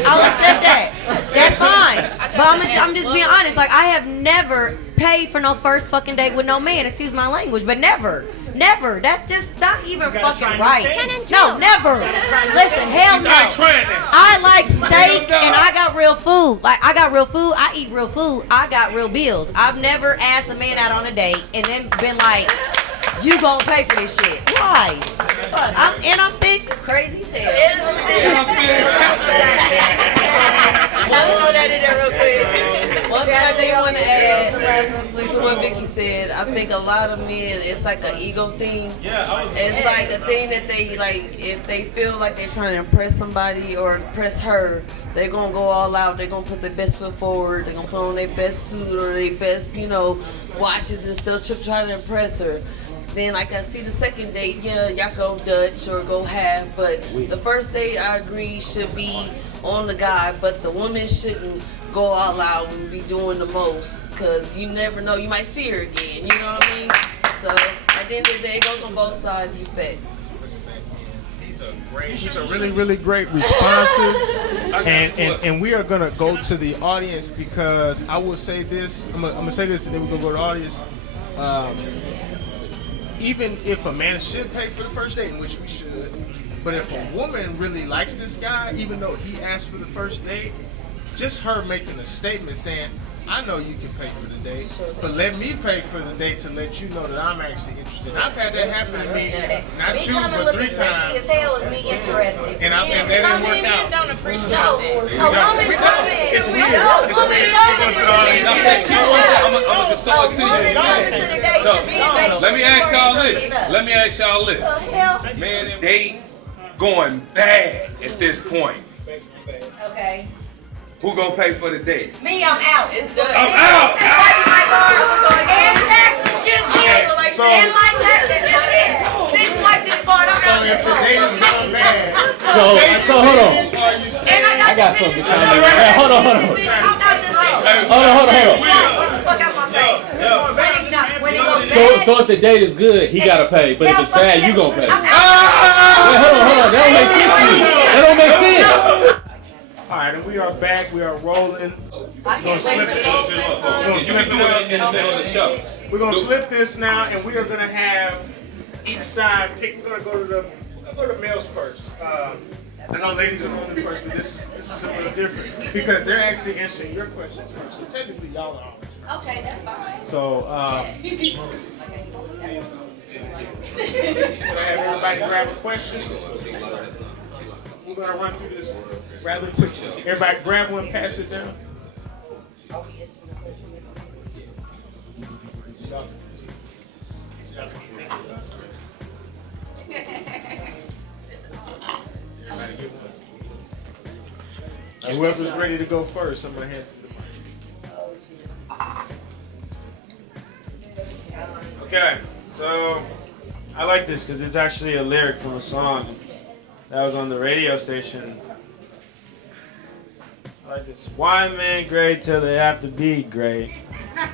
I'll accept that. That's fine. But I'm just being honest. Like, I have never paid for no first fucking date with no man. Excuse my language, but never. Never. That's just not even fucking right. No, never. Listen, hell no. I like steak and I got real food. Like, I got real food. I eat real food. I got real bills. I've never asked a man out on a date and then been like, you gonna pay for this shit. Why? I'm thick. Crazy as hell. One thing I do want to add to what Vicky said, I think a lot of men, it's like an ego thing. Yeah, It's like a thing that they like. If they feel like they're trying to impress somebody or impress her, they're gonna go all out. They're gonna put their best foot forward. They're gonna put on their best suit or their best, watches and stuff to try to impress her. Then, like I see the second date, yeah, y'all go Dutch or go half, but the first date, I agree, should be on the guy, but the woman shouldn't go all out and be doing the most, because you never know, you might see her again, you know what I mean? So, at the end of the day, it goes on both sides, respect. These are really, really great responses. and we are gonna go to the audience because I will say this. I'm gonna say this, and then we're gonna go to the audience. Even if a man should pay for the first date, which we should, but if a woman really likes this guy, even though he asked for the first date, just her making a statement saying, I know you can pay for the date, but let me pay for the date to let you know that I'm actually interested. I've had that happen to me, not two, but 3 times. Sexy as hell is me interested. And that didn't work out. Don't appreciate No, it. a woman It's weird. coming to the date should be Let me ask y'all this. Man, they going bad at this point. Okay. Who gonna pay for the date? Me, I'm out. It's good. I'm out. And taxes just hit. And my taxes just hit. Bitch, swipe this card. I'm out this phone. So hold on. And I got something. Hold on. I'm out this phone. Hold on. Get the fuck out my face. When it goes bad. So if the date is good, he gotta pay. But if it's bad, you gonna pay. I'm out. Wait, hold on. That don't make sense to me. That don't make sense. All right, and we are back. We are rolling. I can't wait for the We're gonna flip this now, and we are gonna have each side pick. We're gonna go to males first. I know ladies are going first, but this is a little different because they're actually answering your questions first. So technically, y'all are always first. Okay, that's fine. So, can I have everybody grab a question? We're gonna run through this rather quickly. Everybody grab one, pass it down. And whoever's ready to go first, I'm gonna hand it to Mike. Okay, so I like this because it's actually a lyric from a song that was on the radio station. I like this. Why men great till they have to be great? Why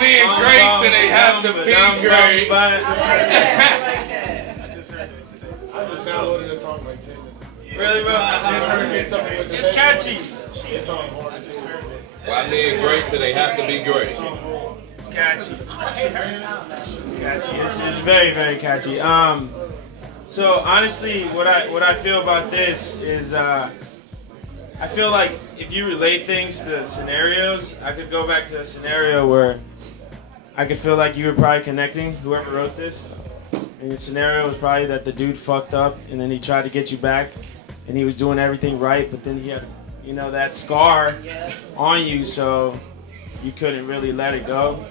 men great till they have to be great? I just heard that today. I just downloaded this song like 10 minutes. Really, bro? I just heard it something with the It's catchy. It's on board. I just heard it. Why men great till they have to be great? It's catchy. It's catchy. It's very, very catchy. So honestly, what I feel about this is I feel like if you relate things to scenarios, I could go back to a scenario where I could feel like you were probably connecting, whoever wrote this. And the scenario was probably that the dude fucked up and then he tried to get you back and he was doing everything right, but then he had, that scar on you, so you couldn't really let it go.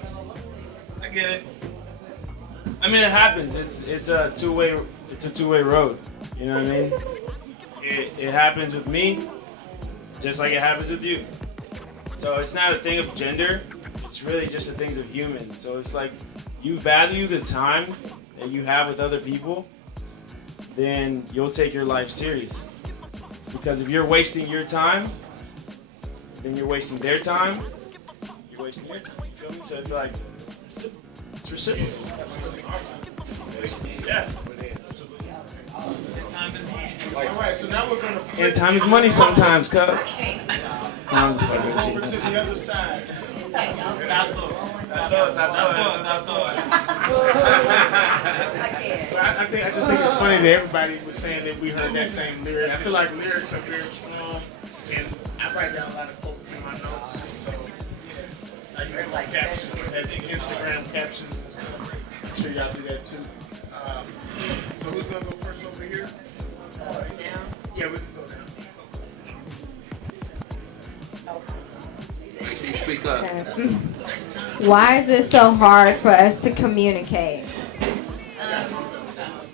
I get it. I mean, it happens. It's a two-way road. You know what I mean? It happens with me, just like it happens with you. So it's not a thing of gender. It's really just a thing of human. So it's like you value the time that you have with other people, then you'll take your life serious. Because if you're wasting your time, then you're wasting their time. You're wasting your time. You feel me? So it's like it's reciprocal. Yeah. Alright, so now we're gonna flip. And time is money sometimes, cuz. Over to the other side. I just think it's funny that everybody was saying that we heard that same lyric. I feel like lyrics are very strong, and I write down a lot of quotes in my notes. So yeah, I use like captions, as in Instagram captions and stuff. I'm sure y'all do that too. So who's gonna go first over here? Down. Yeah, we can go down. Make sure you speak up. Why is it so hard for us to communicate?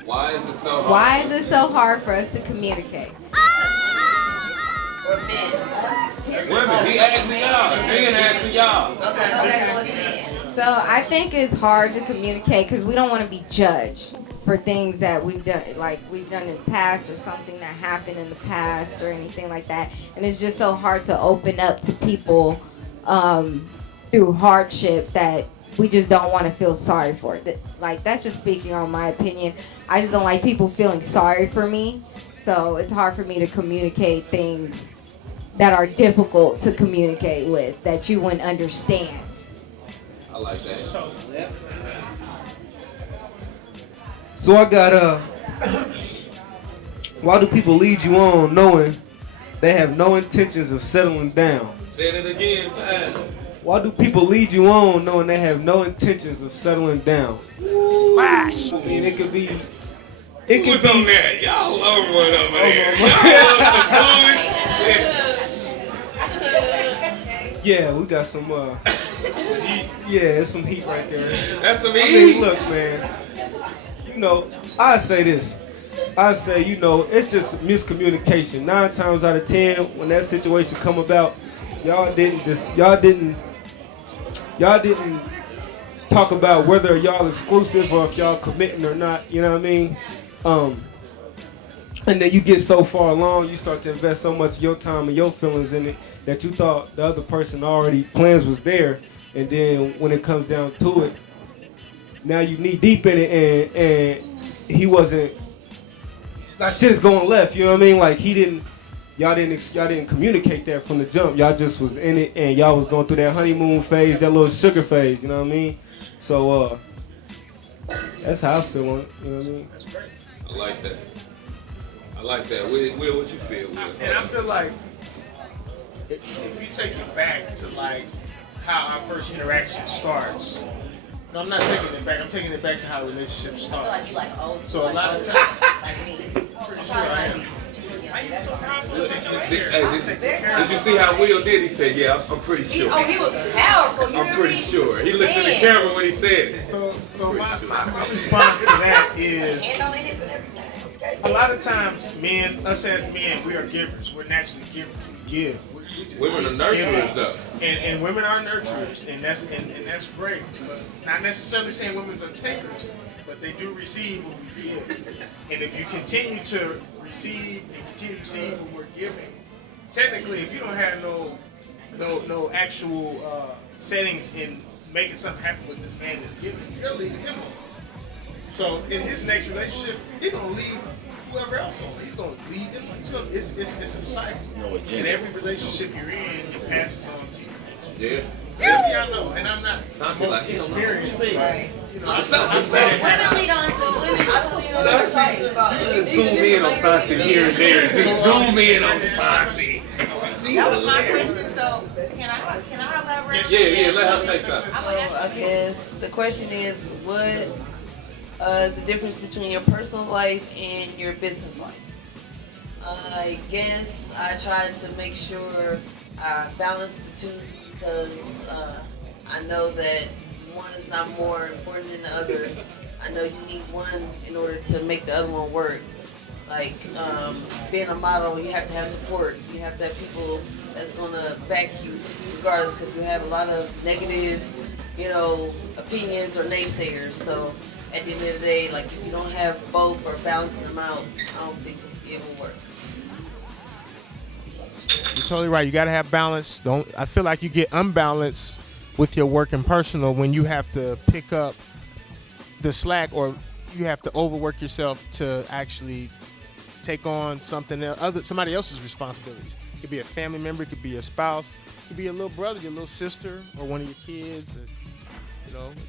Why is it so hard? Why is it so hard for us to communicate? Women, he asking y'all. Men asking y'all. So I think it's hard to communicate because we don't want to be judged for things that we've done, like we've done in the past or something that happened in the past or anything like that. And it's just so hard to open up to people through hardship that we just don't want to feel sorry for. Like, that's just speaking on my opinion. I just don't like people feeling sorry for me. So it's hard for me to communicate things that are difficult to communicate with, that you wouldn't understand. I like that. So I got why do people lead you on knowing they have no intentions of settling down? Say it again, man. Why do people lead you on knowing they have no intentions of settling down? Smash! I mean, it could be. It could be. On there? Y'all love one over there. Y'all love the Yeah, we got some. Yeah, some heat right there. That's some heat. I mean, look, man. You know, I say this. I say, you know, it's just miscommunication. 9 times out of 10, when that situation come about, y'all didn't talk about whether y'all exclusive or if y'all committing or not. You know what I mean? And then you get so far along, you start to invest so much of your time and your feelings in it that you thought the other person already plans was there, and then when it comes down to it, now you knee deep in it, and he wasn't. Like, shit is going left. You know what I mean? Like, y'all didn't communicate that from the jump. Y'all just was in it, and y'all was going through that honeymoon phase, that little sugar phase. You know what I mean? So that's how I feel on it. You know what I mean? That's great. I like that. I like that. Will, what you feel? Will? And I feel like if you take it back to like how our first interaction starts. No, I'm not taking it back. I'm taking it back to how relationships start. I feel like you like old So a lot of times, like me. pretty sure I am. Why you so confident? Did you see how Will did? He said, "Yeah, I'm pretty sure." Oh, he was powerful. I'm pretty sure. He looked at the camera when he said it. So my response to that is, a lot of times, us as men, we are givers. We're naturally givers. We give. Women are nurturers, though. And women are nurturers, and that's great. But not necessarily saying women are takers, but they do receive what we give. And if you continue to receive when we're giving, technically, if you don't have no actual settings in making something happen with this man that's giving, you're gonna leave him alone. So in his next relationship, he's gonna leave whoever else on. He's gonna leave them. It's a cycle. In every relationship you're in, it passes on to you. Yeah. Yeah, I know, and I'm not most experienced. Right. You know, I'm saying. Women lead on to women. I don't lead on to talking about. Just zoom in on Santi here and there. Just zoom in on Santi. That was my question. So can I elaborate? Yeah. Let her say something. I guess the question is, what is the difference between your personal life and your business life? I guess I try to make sure I balance the two because I know that one is not more important than the other. I know you need one in order to make the other one work. Like being a model, you have to have support. You have to have people that's gonna back you regardless, because you have a lot of negative, opinions or naysayers. So at the end of the day, like if you don't have both or balancing them out, I don't think it will work. You're totally right. You gotta have balance. I feel like you get unbalanced with your work and personal when you have to pick up the slack, or you have to overwork yourself to actually take on somebody else's responsibilities. It could be a family member, it could be a spouse, it could be your little brother, your little sister, or one of your kids. It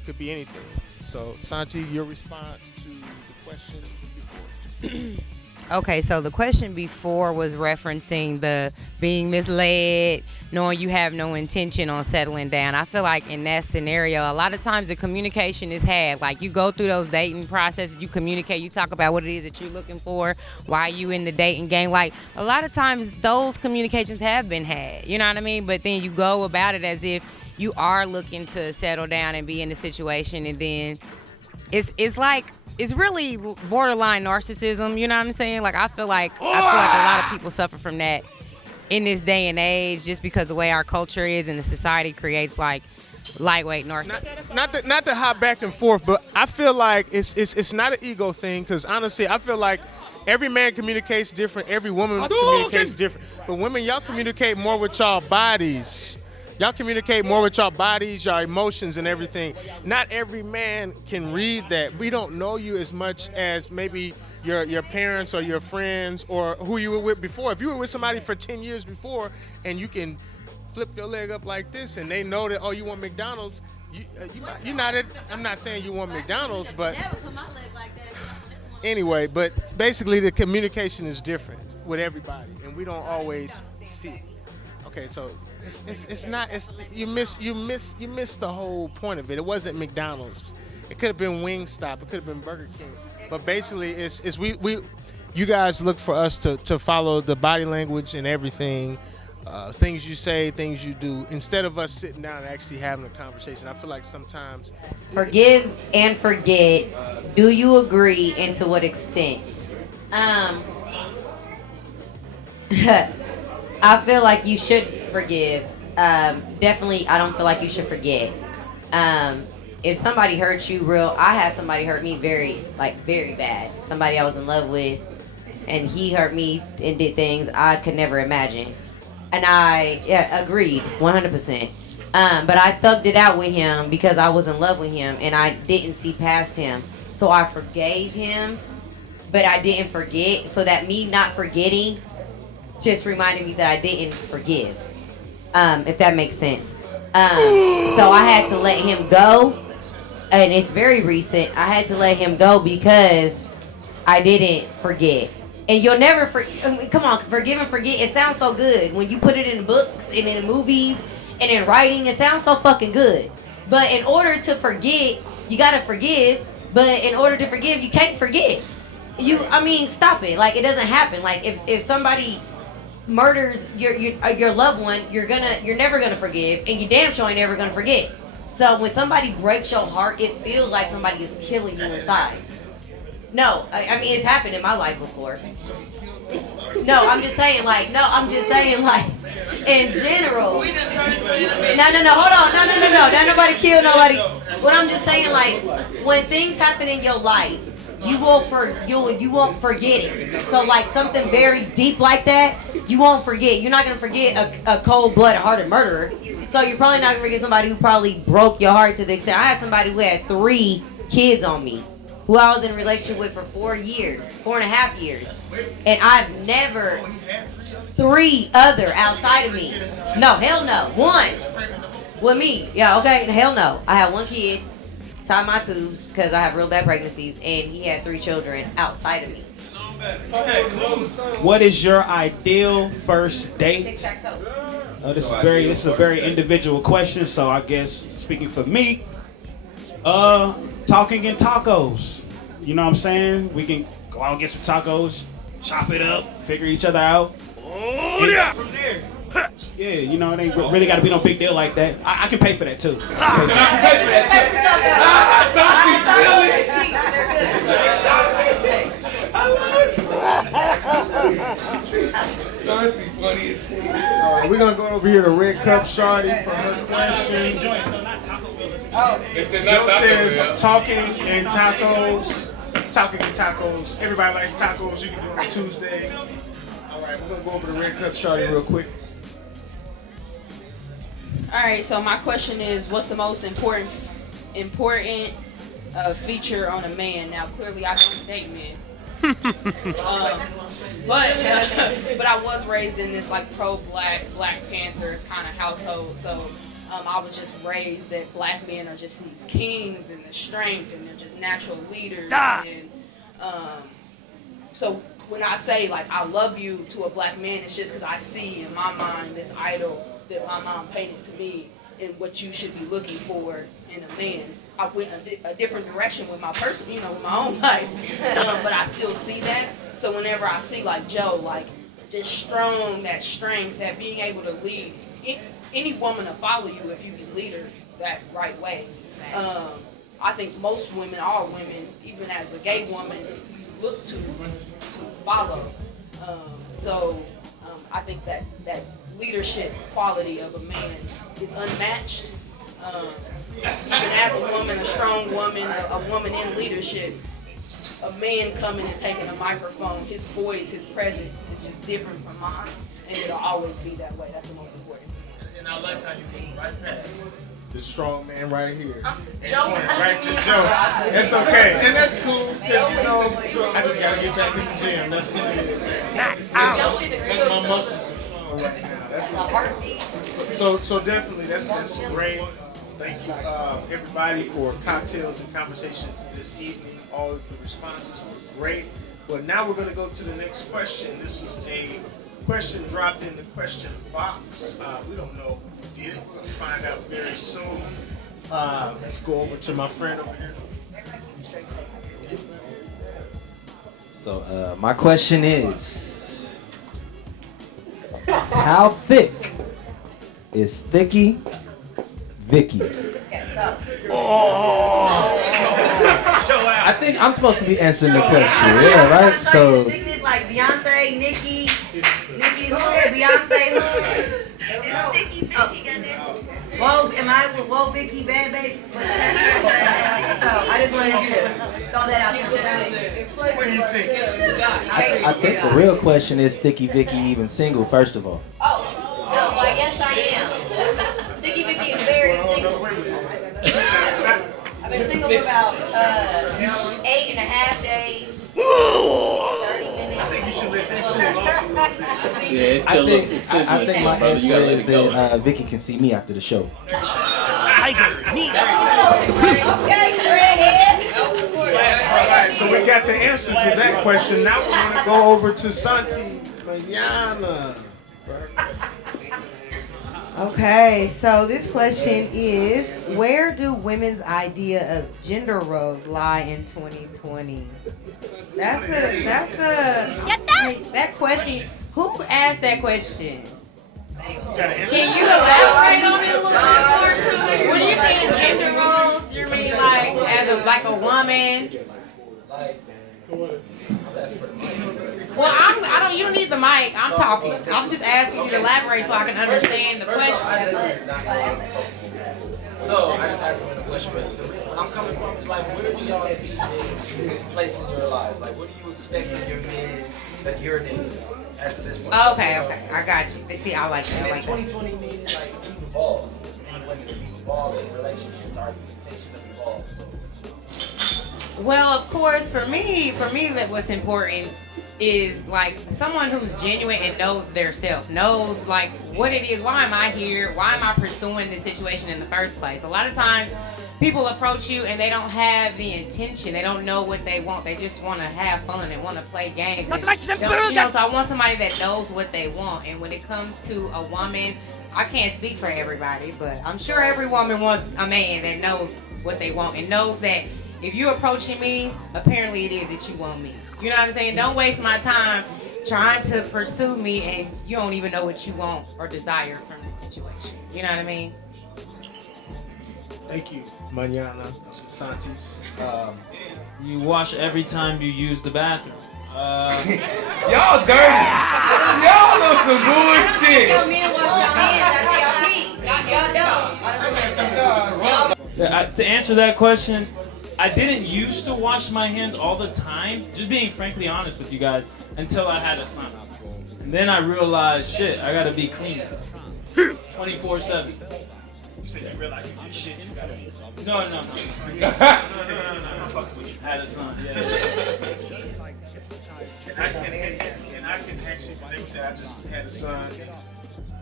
could be anything. So, Santi, your response to the question before. Okay, so the question before was referencing the being misled, knowing you have no intention on settling down. I feel like in that scenario, a lot of times the communication is had. Like, you go through those dating processes, you communicate, you talk about what it is that you're looking for, why you in the dating game. Like, a lot of times those communications have been had, you know what I mean? But then you go about it as if you are looking to settle down and be in a situation, and then it's like it's really borderline narcissism. You know what I'm saying? Like I feel like a lot of people suffer from that in this day and age, just because the way our culture is and the society creates like lightweight narcissism. Not to hop back and forth, but I feel like it's not an ego thing, because honestly, I feel like every man communicates different, every woman communicates different. But women, y'all communicate more with y'all bodies. Y'all communicate more with y'all bodies, your emotions, and everything. Not every man can read that. We don't know you as much as maybe your parents or your friends or who you were with before. If you were with somebody for 10 years before and you can flip your leg up like this and they know that, oh, you want McDonald's, you not it. I'm not saying you want McDonald's, but anyway, but basically the communication is different with everybody, and we don't always see. Okay, so it's not you miss the whole point of it. It wasn't McDonald's. It could have been Wingstop. It could have been Burger King. But basically, it's we you guys look for us to follow the body language and everything, things you say, things you do, instead of us sitting down and actually having a conversation. I feel like sometimes forgive and forget. Do you agree, and to what extent? I feel like you should forgive. Definitely, I don't feel like you should forget. If somebody hurt you I had somebody hurt me very bad. Somebody I was in love with, and he hurt me and did things I could never imagine. And I agreed 100%. But I thugged it out with him because I was in love with him and I didn't see past him. So I forgave him, but I didn't forget. So that me not forgetting just reminded me that I didn't forgive, if that makes sense. So I had to let him go, and it's very recent. I had to let him go because I didn't forget. And you'll never come on, forgive and forget. It sounds so good when you put it in books and in movies and in writing. It sounds so fucking good. But in order to forget, you gotta forgive. But in order to forgive, you can't forget. Stop it. Like, it doesn't happen. Like, if somebody murders your loved one, you're never gonna forgive, and you damn sure ain't never gonna forget. So when somebody breaks your heart, it feels like somebody is killing you inside. No, it's happened in my life before. No, I'm just saying like in general. No, hold on. No. Not nobody kill nobody. What I'm just saying, like, when things happen in your life, you won't forget it. So like something very deep like that, you won't forget. You're not gonna forget a cold-blooded hearted murderer. So you're probably not gonna forget somebody who probably broke your heart to the extent. I had somebody who had 3 kids on me, who I was in a relationship with for 4.5 years. And I've never 3 other outside of me. No, hell no. 1 with me. Yeah, okay, hell no. I had 1 kid, tied my tubes because I have real bad pregnancies, and he had 3 children outside of me. What is your ideal first date? This is a very individual question, so I guess speaking for me, talking in tacos. You know what I'm saying? We can go out and get some tacos, chop it up, figure each other out. Oh yeah! From there. Yeah, it ain't really got to be no big deal like that. I can pay for that too. Alright, we're gonna go over here to Red Cup Shawty for her question. Joe says talking and tacos. Talking and tacos. Everybody likes tacos. You can do it on Tuesday. Alright, we're gonna go over to Red Cup Shawty real quick. All right, so my question is, what's the most important feature on a man? Now, clearly, I don't date men. But I was raised in this like pro-Black Panther kind of household, so I was just raised that black men are just these kings and the strength, and they're just natural leaders. And so when I say like I love you to a black man, it's just because I see in my mind this idol that my mom painted to me and what you should be looking for in a man. I went a different direction with my with my own life, but I still see that. So whenever I see like Joe, like just strong, that strength, that being able to lead, any woman will follow you if you can lead her that right way. I think most women, all women, even as a gay woman, you look to follow. I think that leadership quality of a man is unmatched. Even as a woman, a strong woman, a woman in leadership, a man coming and taking a microphone, his voice, his presence is just different from mine, and it'll always be that way. That's the most important. And I like how you went right past the strong man right here. Joe was right to Joe. That's okay. And that's cool. Because you know, I just gotta get back in the gym. That's good. That's my muscles are strong right now. That's a heartbeat. So definitely, that's great. Thank you, everybody, for cocktails and conversations this evening. All of the responses were great. But now we're going to go to the next question. This is a question dropped in the question box. We don't know who did it. We're going to find out very soon. Let's go over to my friend over here. So my question is, how thick is Thicky Vicky? I think I'm supposed to be answering the question, yeah, right? So Thickness like Beyonce, Nicki Hood, Beyonce Hood. It's Thicky Vicky, goddamn. Whoa, am I with Whoa Vicky Bad Baby? So I just wanted you to throw that out there. What do you think? I think the real question is, Thicky Vicky even single, first of all? Oh, no, well, yes I am. Thicky Vicky is very single. I've been single for about 8.5 days. 30 minutes. I think you should let that cool off. Yeah, it's still I think my answer is that Vicky can see me after the show. Alright, so we got the answer to that question. Now we're going to go over to Santi Mañana. Okay, so this question is, where do women's idea of gender roles lie in 2020? That question, who asked that question? Can you elaborate on it a little bit more? When you saying gender roles, you mean like a woman? Well, you don't need the mic. I'm talking. I'm just asking you to elaborate so I can understand the question. So I just asked him the question, but what I'm coming from is like, where do y'all see men placed in your lives? Like, what do you expect of your men that you're dating after this point? Okay, I got you. See, I like that. And then 2020 meaning like we evolve. Men and women, we evolve in relationships. Our expectations have evolved. So. Well, of course, for me, that what's important is like someone who's genuine and knows their self, knows like what it is. Why am I here? Why am I pursuing this situation in the first place? A lot of times people approach you and they don't have the intention. They don't know what they want. They just want to have fun and want to play games. And, so I want somebody that knows what they want. And when it comes to a woman, I can't speak for everybody, but I'm sure every woman wants a man that knows what they want and knows that if you're approaching me, apparently it is that you want me. You know what I'm saying? Don't waste my time trying to pursue me and you don't even know what you want or desire from the situation. You know what I mean? Thank you, Mañana, Santis. You wash every time you use the bathroom. Y'all dirty. Y'all on some bullshit. Yo, men wash your hands after y'all pee. Y'all don't. To answer that question, I didn't used to wash my hands all the time, just being frankly honest with you guys, until I had a son. And then I realized, shit, I gotta be clean. 24/7. You said you realize you did shit, you gotta be. No. No. Had a son, yeah. And I can actually believe that I just had a son.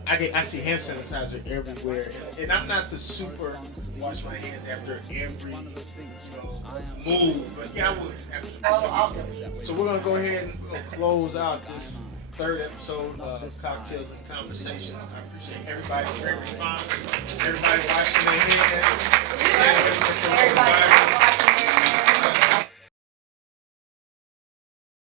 I see hand sanitizer everywhere, and I'm not the super wash my hands after every move, but yeah, I would. So we're gonna go ahead and we're gonna close out this third episode of Cocktails and Conversations. I appreciate everybody's great response, everybody washing their hands.